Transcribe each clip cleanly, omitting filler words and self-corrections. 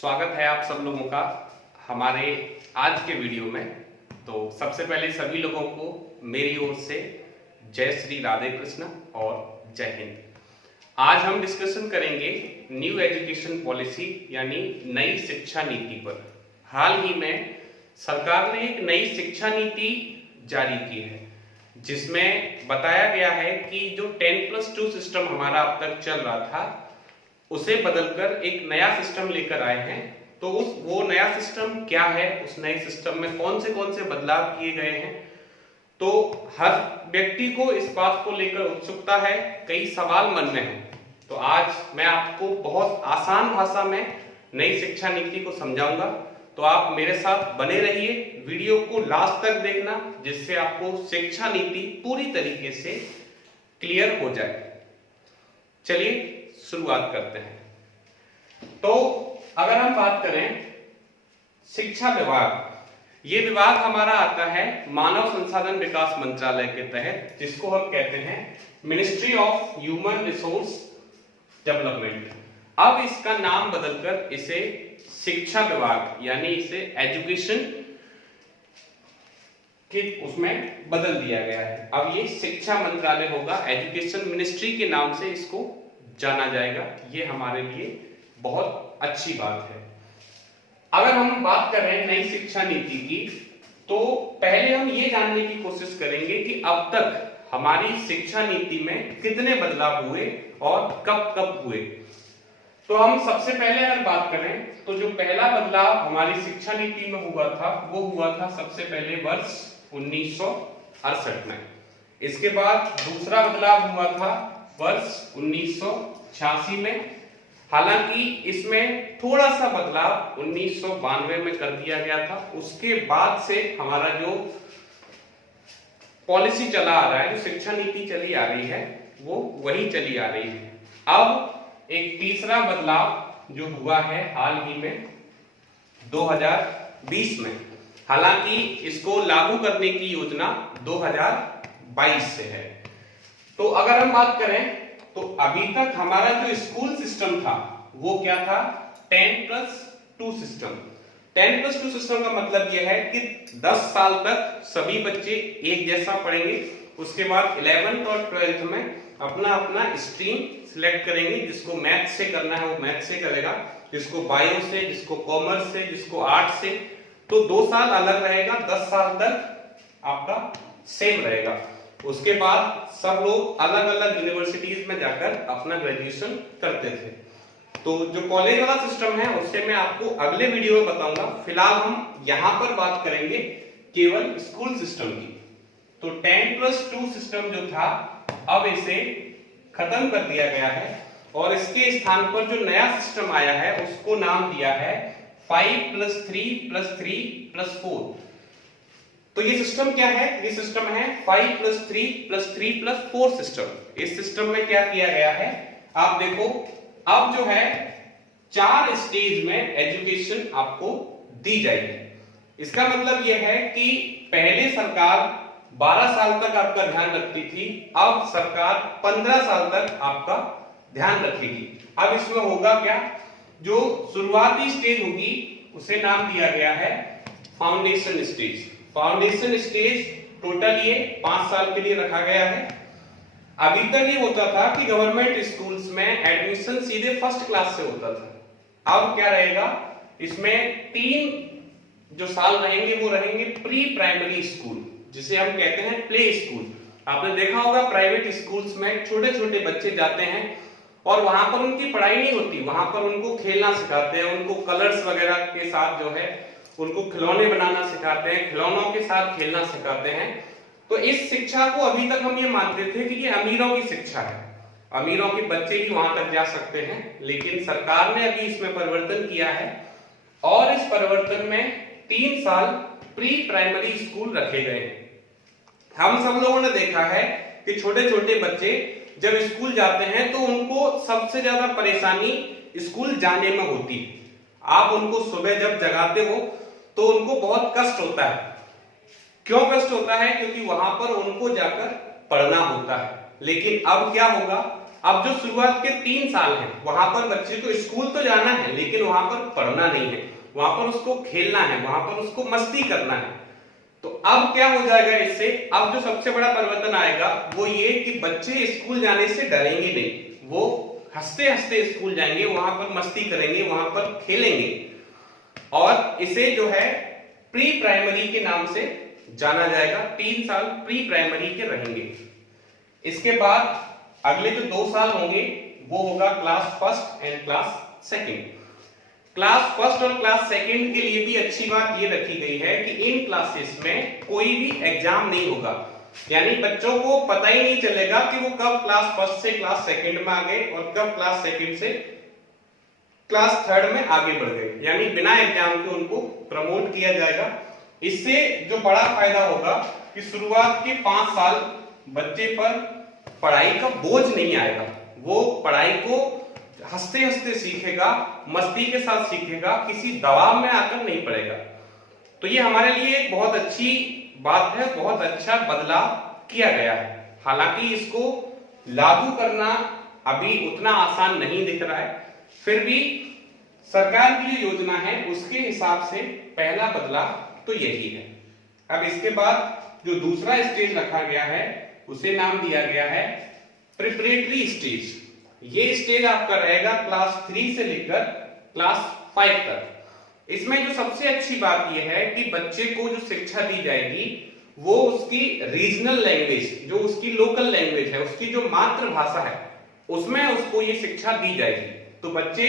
स्वागत है आप सब लोगों का हमारे आज के वीडियो में। तो सबसे पहले सभी लोगों को मेरी ओर से जय श्री राधे कृष्ण और जय हिंद। आज हम डिस्कशन करेंगे न्यू एजुकेशन पॉलिसी यानी नई शिक्षा नीति पर। हाल ही में सरकार ने एक नई शिक्षा नीति जारी की है जिसमें बताया गया है कि जो 10+2 सिस्टम हमारा अब तक चल रहा था उसे बदलकर एक नया सिस्टम लेकर आए हैं। तो वो नया सिस्टम क्या है, उस नए सिस्टम में कौन से बदलाव किए गए हैं, तो हर व्यक्ति को इस बात को लेकर उत्सुकता है, कई सवाल मन में हैं। तो आज मैं आपको बहुत आसान भाषा में नई शिक्षा नीति को समझाऊंगा। तो आप मेरे साथ बने रहिए, वीडियो को लास्ट तक देखना जिससे आपको शिक्षा नीति पूरी तरीके से क्लियर हो जाए। चलिए शुरुआत करते हैं। तो अगर हम बात करें शिक्षा विभाग, ये विभाग हमारा आता है मानव संसाधन विकास मंत्रालय के तहत, जिसको हम कहते हैं ministry of human resource development. अब इसका नाम बदलकर इसे शिक्षा विभाग यानी इसे एजुकेशन के उसमें बदल दिया गया है। अब ये शिक्षा मंत्रालय होगा, एजुकेशन मिनिस्ट्री के नाम से इसको जाना जाएगा। ये हमारे लिए बहुत अच्छी बात है। अगर हम बात करें नई शिक्षा नीति की, तो पहले हम ये जानने की कोशिश करेंगे कि अब तक हमारी शिक्षा नीति में कितने बदलाव हुए और कब कब हुए। तो हम सबसे पहले अगर बात करें तो जो पहला बदलाव हमारी शिक्षा नीति में हुआ था वो हुआ था सबसे पहले वर्ष 1968 में। इसके बाद दूसरा बदलाव हुआ था वर्ष 1986 में। हालांकि इसमें थोड़ा सा बदलाव 1992 में कर दिया गया था। उसके बाद से हमारा जो पॉलिसी चला आ रहा है, जो शिक्षा नीति चली आ रही है, वो वही चली आ रही है। अब एक तीसरा बदलाव जो हुआ है हाल ही में 2020 में, हालांकि इसको लागू करने की योजना 2022 से है। तो अगर हम बात करें तो अभी तक हमारा जो स्कूल सिस्टम था वो क्या था, 10+2 सिस्टम। 10+2 सिस्टम का मतलब यह है कि 10 साल तक सभी बच्चे एक जैसा पढ़ेंगे। उसके बाद 11th और 12th में अपना अपना स्ट्रीम सिलेक्ट करेंगे। जिसको मैथ से करना है वो मैथ से करेगा, जिसको बायो से, जिसको कॉमर्स से, जिसको आर्ट से। तो 2 साल अलग रहेगा, 10 साल तक आपका सेम रहेगा। उसके बाद सब लोग अलग अलग यूनिवर्सिटीज में जाकर अपना ग्रेजुएशन करते थे। तो जो कॉलेज वाला सिस्टम है उससे मैं आपको अगले वीडियो में बताऊंगा। फिलहाल हम यहां पर बात करेंगे केवल स्कूल सिस्टम की। तो 10+2 सिस्टम जो था अब इसे खत्म कर दिया गया है और इसके स्थान पर जो नया सिस्टम आया है उसको नाम दिया है 5+3+3+4। तो ये सिस्टम क्या है, ये सिस्टम है 5+3+3+4 सिस्टम। इस सिस्टम में क्या किया गया है, आप देखो अब जो है 4 स्टेज में एजुकेशन आपको दी जाएगी। इसका मतलब यह है कि पहले सरकार 12 साल तक आपका ध्यान रखती थी, अब सरकार 15 साल तक आपका ध्यान रखेगी। अब इसमें होगा क्या, जो शुरुआती स्टेज होगी उसे नाम दिया गया है foundation stage. Foundation stage total ये 5 साल के लिए रखा गया है। अभी तक ये होता था कि गवर्नमेंट स्कूल्स में एडमिशन सीधे फर्स्ट क्लास से होता था। अब क्या रहेगा, इसमें 3 जो साल रहेंगे वो रहेंगे प्री प्राइमरी स्कूल, जिसे हम कहते हैं प्ले स्कूल। आपने देखा होगा प्राइवेट स्कूल्स में छोटे छोटे बच्चे जाते हैं और वहां पर उनकी पढ़ाई नहीं होती, वहां पर उनको खेलना सिखाते हैं, उनको कलर्स वगैरह के साथ जो है उनको खिलौने बनाना सिखाते हैं, खिलौनों के साथ खेलना सिखाते हैं। तो इस शिक्षा को अभी तक हम ये मानते थे कि ये अमीरों की शिक्षा है, अमीरों के बच्चे ही वहां तक जा सकते हैं। लेकिन सरकार ने अभी इसमें परिवर्तन किया है और इस परिवर्तन में 3 साल प्री प्राइमरी स्कूल रखे गए हैं। हम सब लोगों ने देखा है कि छोटे छोटे बच्चे जब स्कूल जाते हैं तो उनको सबसे ज्यादा परेशानी स्कूल जाने में होती है। आप उनको सुबह जब जगाते हो तो उनको बहुत कष्ट होता है। क्यों कष्ट होता है, क्योंकि वहां पर उनको जाकर पढ़ना होता है। लेकिन अब क्या होगा, अब जो शुरुआत के 3 साल हैं वहां पर बच्चे को स्कूल तो जाना है लेकिन वहां पर पढ़ना नहीं है, वहां पर उसको खेलना है, वहां पर उसको मस्ती करना है। तो अब क्या हो जाएगा इससे, अब जो सबसे बड़ा परिवर्तन आएगा वो ये कि बच्चे स्कूल जाने से डरेंगे नहीं, वो हंसते हंसते स्कूल जाएंगे, वहां पर मस्ती करेंगे, वहां पर खेलेंगे। और इसे जो है प्री प्राइमरी के नाम से जाना जाएगा। 3 साल प्री प्राइमरी के रहेंगे। इसके बाद अगले जो 2 साल होंगे वो होगा class first and class second. Class first और क्लास सेकंड के लिए भी अच्छी बात ये रखी गई है कि इन क्लासेस में कोई भी एग्जाम नहीं होगा, यानी बच्चों को पता ही नहीं चलेगा कि वो कब क्लास फर्स्ट से क्लास सेकंड में आ गए और कब क्लास सेकंड से क्लास थर्ड में आगे बढ़ गए, यानी बिना एग्जाम के उनको प्रमोट किया जाएगा। इससे जो बड़ा फायदा होगा कि शुरुआत के 5 साल बच्चे पर पढ़ाई का बोझ नहीं आएगा, वो पढ़ाई को हंसते हंसते सीखेगा, मस्ती के साथ सीखेगा, किसी दबाव में आकर नहीं पड़ेगा। तो ये हमारे लिए एक बहुत अच्छी बात है, बहुत अच्छा बदलाव किया गया है। हालांकि इसको लागू करना अभी उतना आसान नहीं दिख रहा है, फिर भी सरकार की जो योजना है उसके हिसाब से पहला बदलाव तो यही है। अब इसके बाद जो दूसरा स्टेज रखा गया है उसे नाम दिया गया है प्रिपरेटरी स्टेज। ये स्टेज आपका रहेगा क्लास 3 से लेकर क्लास 5 तक। इसमें जो सबसे अच्छी बात यह है कि बच्चे को जो शिक्षा दी जाएगी वो उसकी रीजनल लैंग्वेज, जो उसकी लोकल लैंग्वेज है, उसकी जो मातृभाषा है, उसमें उसको ये शिक्षा दी जाएगी। तो बच्चे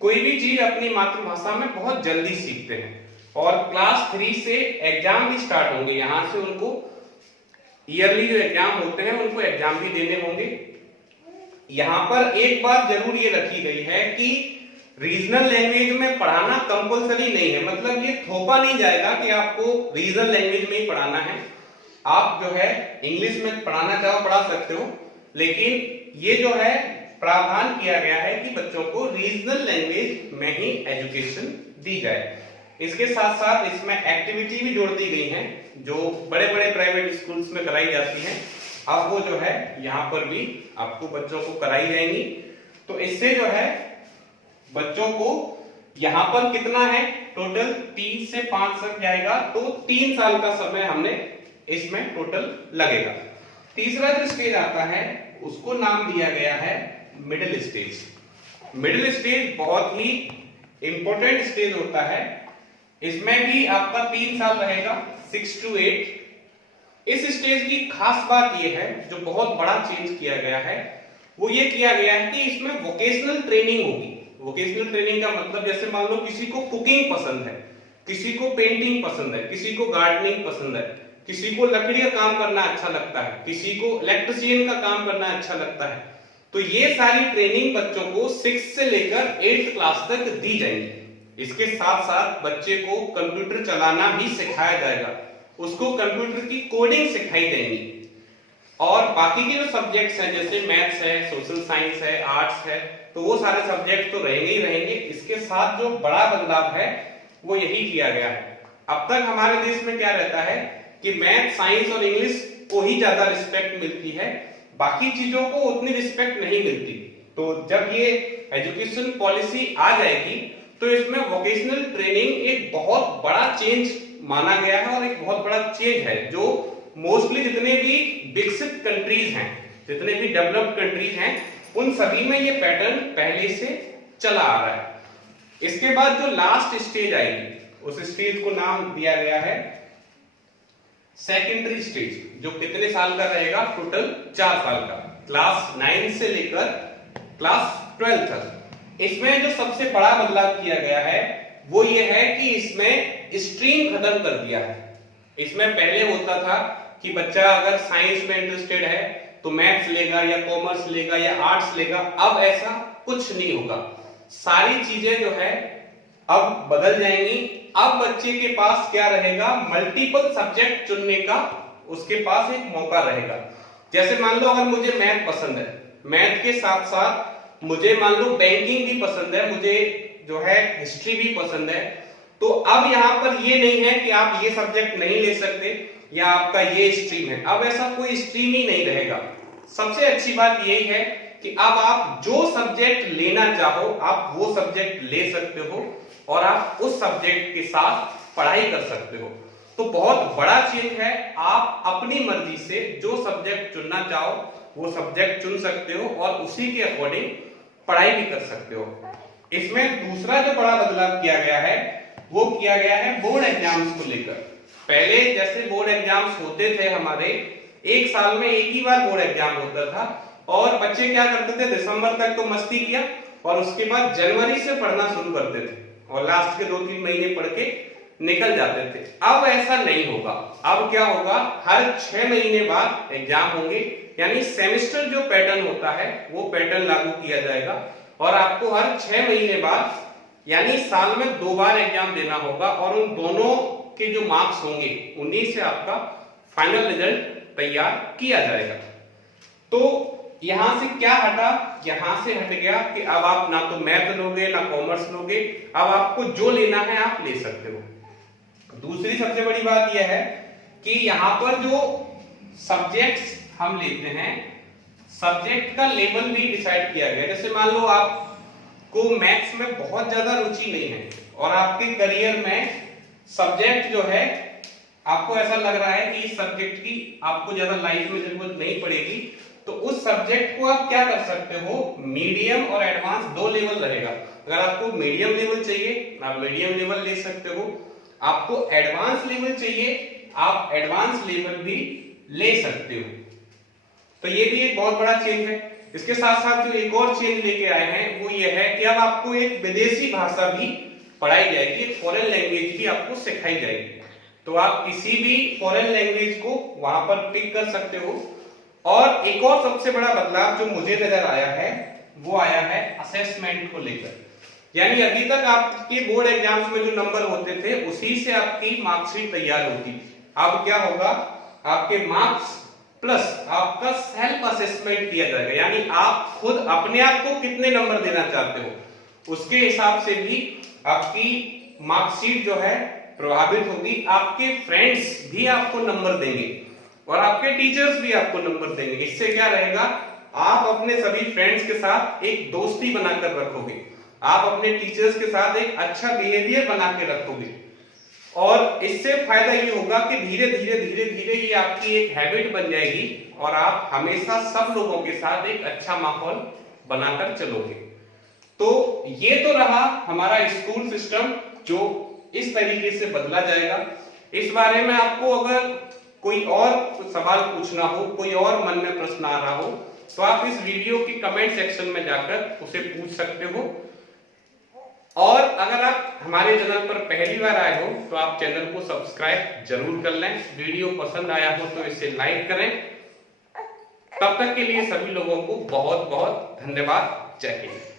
कोई भी चीज अपनी मातृभाषा में बहुत जल्दी सीखते हैं। और क्लास 3 से एग्जाम भी स्टार्ट होंगे, यहां से उनको ईयरली जो एग्जाम होते हैं उनको एग्जाम भी देने होंगे। यहां पर एक बात जरूर ये रखी गई है कि रीजनल लैंग्वेज में पढ़ाना कंपलसरी नहीं है, मतलब ये थोपा नहीं जाएगा कि आपको रीजनल लैंग्वेज में ही पढ़ाना है। आप जो है इंग्लिश में पढ़ाना चाहो पढ़ा सकते हो, लेकिन ये जो है प्रावधान किया गया है कि बच्चों को रीजनल लैंग्वेज में ही एजुकेशन दी जाए। इसके साथ साथ इसमें एक्टिविटी भी जोड़ दी गई है जो बड़े बड़े प्राइवेट स्कूल्स में कराई जाती हैं, अब वो जो है यहाँ पर भी आपको बच्चों को कराई जाएंगी। तो इससे जो है बच्चों को यहाँ पर कितना है, टोटल 3 से 5 तक जाएगा, तो 3 साल का समय हमने इसमें टोटल लगेगा। तीसरा जो स्टेज आता है उसको नाम दिया गया है मिडिल स्टेज। मिडिल स्टेज बहुत ही इंपॉर्टेंट स्टेज होता है। इसमें भी आपका 3 साल रहेगा, 6 to 8। इस स्टेज की खास बात यह है, जो बहुत बड़ा चेंज किया गया है, वो ये किया गया है कि इसमें वोकेशनल ट्रेनिंग होगी। वोकेशनल ट्रेनिंग का मतलब जैसे मान लो किसी को कुकिंग पसंद है, किसी को पेंटिंग पसंद है, किसी को गार्डनिंग पसंद है, किसी को लकड़ी का काम करना अच्छा लगता है, किसी को इलेक्ट्रिशियन का काम करना अच्छा लगता है, तो ये सारी ट्रेनिंग बच्चों को 6 से लेकर 8 क्लास तक दी जाएगी। इसके साथ साथ बच्चे को कंप्यूटर चलाना भी सिखाया जाएगा, उसको कंप्यूटर की कोडिंग सिखाई जाएगी। और बाकी के जो सब्जेक्ट्स हैं जैसे मैथ्स है, सोशल साइंस है, आर्ट्स है, तो वो सारे सब्जेक्ट तो रहेंगे ही रहेंगे। इसके साथ जो बड़ा बदलाव है वो यही किया गया है। अब तक हमारे देश में क्या रहता है कि मैथ, साइंस और इंग्लिश को ही ज्यादा रिस्पेक्ट मिलती है, बाकी चीजों को उतनी रिस्पेक्ट नहीं मिलती। तो जब ये एजुकेशन पॉलिसी आ जाएगी तो इसमें वोकेशनल ट्रेनिंग एक बहुत बड़ा चेंज माना गया है और एक बहुत बड़ा चेंज है जो मोस्टली जितने भी विकसित कंट्रीज हैं, जितने भी डेवलप्ड कंट्रीज हैं, उन सभी में ये पैटर्न पहले से चला आ रहा है। इसके बाद जो लास्ट स्टेज आएगी उस स्टेज को नाम दिया गया है सेकेंडरी स्टेज, जो कितने साल का रहेगा, टोटल 4 साल का, क्लास 9 से लेकर क्लास 12 तक। इसमें जो सबसे बड़ा बदलाव किया गया है वो ये है कि इसमें स्ट्रीम खत्म कर दिया है। इसमें पहले होता था कि बच्चा अगर साइंस में इंटरेस्टेड है तो मैथ्स लेगा या कॉमर्स लेगा या आर्ट्स लेगा, अब ऐसा कुछ नहीं होगा। सारी चीजें जो है अब बदल जाएंगी। अब बच्चे के पास क्या रहेगा, मल्टीपल सब्जेक्ट चुनने का उसके पास एक मौका रहेगा। जैसे मान लो अगर मुझे मैथ पसंद है, मैथ के साथ साथ मुझे मान लो बैंकिंग भी पसंद है, मुझे जो है हिस्ट्री भी पसंद है, तो अब यहाँ पर ये नहीं है कि आप ये सब्जेक्ट नहीं ले सकते या आपका ये स्ट्रीम है, अब ऐसा कोई स्ट्रीम ही नहीं रहेगा। सबसे अच्छी बात यही है कि अब आप जो सब्जेक्ट लेना चाहो आप वो सब्जेक्ट ले सकते हो और आप उस सब्जेक्ट के साथ पढ़ाई कर सकते हो। तो बहुत बड़ा चेंज है, आप अपनी मर्जी से जो सब्जेक्ट चुनना चाहो वो सब्जेक्ट चुन सकते हो और उसी के अकॉर्डिंग पढ़ाई भी कर सकते हो। इसमें दूसरा जो बड़ा बदलाव किया गया है वो किया गया है बोर्ड एग्जाम्स को लेकर। पहले जैसे बोर्ड एग्जाम्स होते थे हमारे, एक साल में एक ही बार बोर्ड एग्जाम होता था और बच्चे क्या करते थे, दिसंबर तक तो मस्ती किया और उसके बाद जनवरी से पढ़ना शुरू करते थे और लास्ट के 2-3 महीने पढ़ के निकल जाते थे। अब ऐसा नहीं होगा। अब क्या होगा, हर 6 महीने बाद एग्जाम होंगे, यानी सेमेस्टर जो पैटर्न होता है वो पैटर्न लागू किया जाएगा और आपको हर 6 महीने बाद यानी साल में 2 बार एग्जाम देना होगा और उन दोनों के जो मार्क्स होंगे उन्हीं से आपका फाइनल रिजल्ट तैयार किया जाएगा। तो यहां से क्या हटा, यहां से हट गया कि अब आप ना तो मैथ लोगे ना कॉमर्स लोगे, अब आपको जो लेना है आप ले सकते हो। दूसरी सबसे बड़ी बात यह है कि यहां पर जो सब्जेक्ट्स हम लेते हैं, सब्जेक्ट का लेवल भी डिसाइड किया गया। जैसे मान लो आपको मैथ्स में बहुत ज्यादा रुचि नहीं है और आपके करियर में सब्जेक्ट जो है आपको ऐसा लग रहा है कि इस सब्जेक्ट की आपको ज्यादा लाइफ में जरूरत नहीं पड़ेगी, तो उस सब्जेक्ट को आप क्या कर सकते हो, मीडियम और एडवांस 2 लेवल रहेगा। अगर आपको मीडियम लेवल चाहिए आप मीडियम लेवल ले सकते हो, आपको एडवांस लेवल चाहिए आप एडवांस लेवल भी ले सकते हो। तो ये भी एक बहुत बड़ा चेंज है। इसके साथ साथ जो एक और चेंज लेके आए हैं वो ये है कि अब आपको एक विदेशी भाषा भी पढ़ाई जाएगी, एक फॉरेन लैंग्वेज भी आपको सिखाई जाएगी। तो आप किसी भी फॉरेन लैंग्वेज को वहां पर पिक कर सकते हो। और एक और सबसे बड़ा बदलाव जो मुझे नजर आया है वो आया है असेसमेंट को लेकर। यानी अभी तक आपके बोर्ड एग्जाम्स में जो नंबर होते थे उसी से आपकी मार्कशीट तैयार होती थी। अब क्या होगा, आपके मार्क्स प्लस आपका सेल्फ असेसमेंट किया जाएगा, यानी आप खुद अपने आप को कितने नंबर देना चाहते हो उसके हिसाब से भी आपकी मार्कशीट जो है प्रभावित होगी। आपके फ्रेंड्स भी आपको नंबर देंगे और आपके टीचर्स भी आपको नंबर देंगे। इससे क्या रहेगा, आप अपने सभी फ्रेंड्स के साथ एक दोस्ती बनाकर रखोगे, आप अपने टीचर्स के साथ एक अच्छा बिहेवियर बना के रखोगे और इससे फायदा ये होगा कि धीरे धीरे ये आपकी एक हैबिट बन जाएगी और आप हमेशा सब लोगों के साथ एक अच्छा माहौल बनाकर चलोगे। तो ये तो रहा हमारा स्कूल सिस्टम जो इस तरीके से बदला जाएगा। इस बारे में आपको अगर कोई और सवाल पूछना हो, कोई और मन में प्रश्न आ रहा हो तो आप इस वीडियो के कमेंट सेक्शन में जाकर उसे पूछ सकते हो। और अगर आप हमारे चैनल पर पहली बार आए हो तो आप चैनल को सब्सक्राइब जरूर कर लें। वीडियो पसंद आया हो तो इसे लाइक करें। तब तक के लिए सभी लोगों को बहुत बहुत धन्यवाद। जय हिंद।